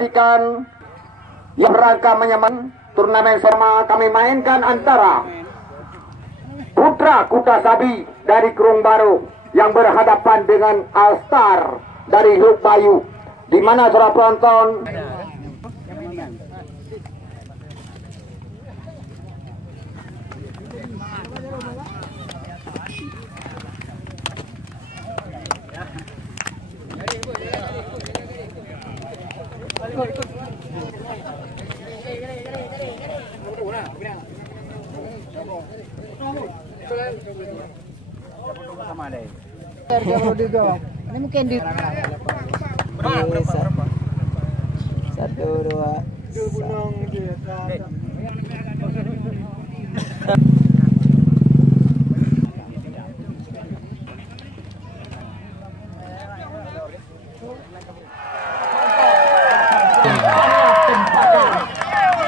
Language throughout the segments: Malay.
menyaksikan yang rangka menyaman turnamen sama kami mainkan antara Putra Kuta Sabi dari Kerung Baru yang berhadapan dengan All Star dari Huk Bayu, di mana saudara penonton ini mungkin di satu dua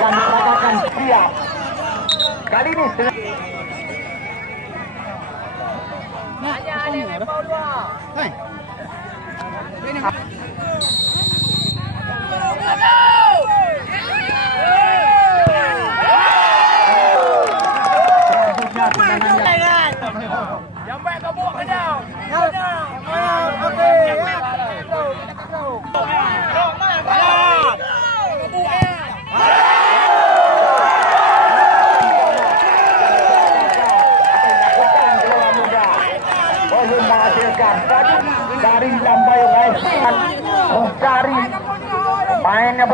dan mengatakan siap kali ini menghasilkan dari Lambayung FC mencari mainnya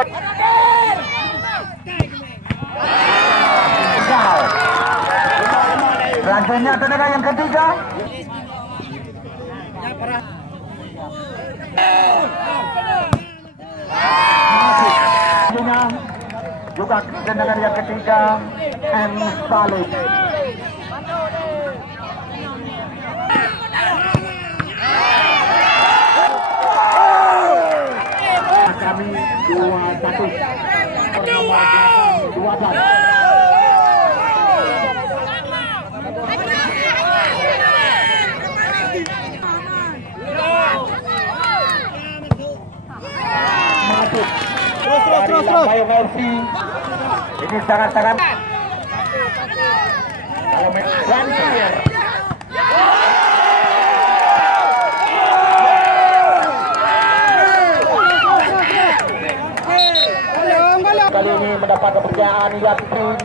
selanjutnya tenaga yang ketiga juga tenaga yang ketiga M. Salim. Kami 2-1 bernama 12. Masuk terus Lambayung FC. Ini sangat-sangat kalau banjir. Kali ini mendapat kepercayaan Yasin.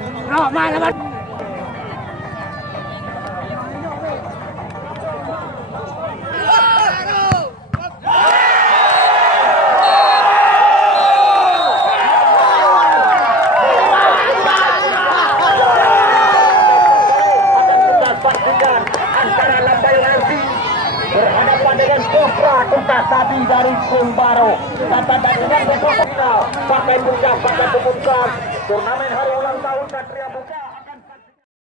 Antara Lambayung FC berhadapan dengan Putra Kuta Sabi dari Kerung Baru. Kata dengan besok final sampai puncak pada pembukaan turnamen hari ulang tahun Satria Buka.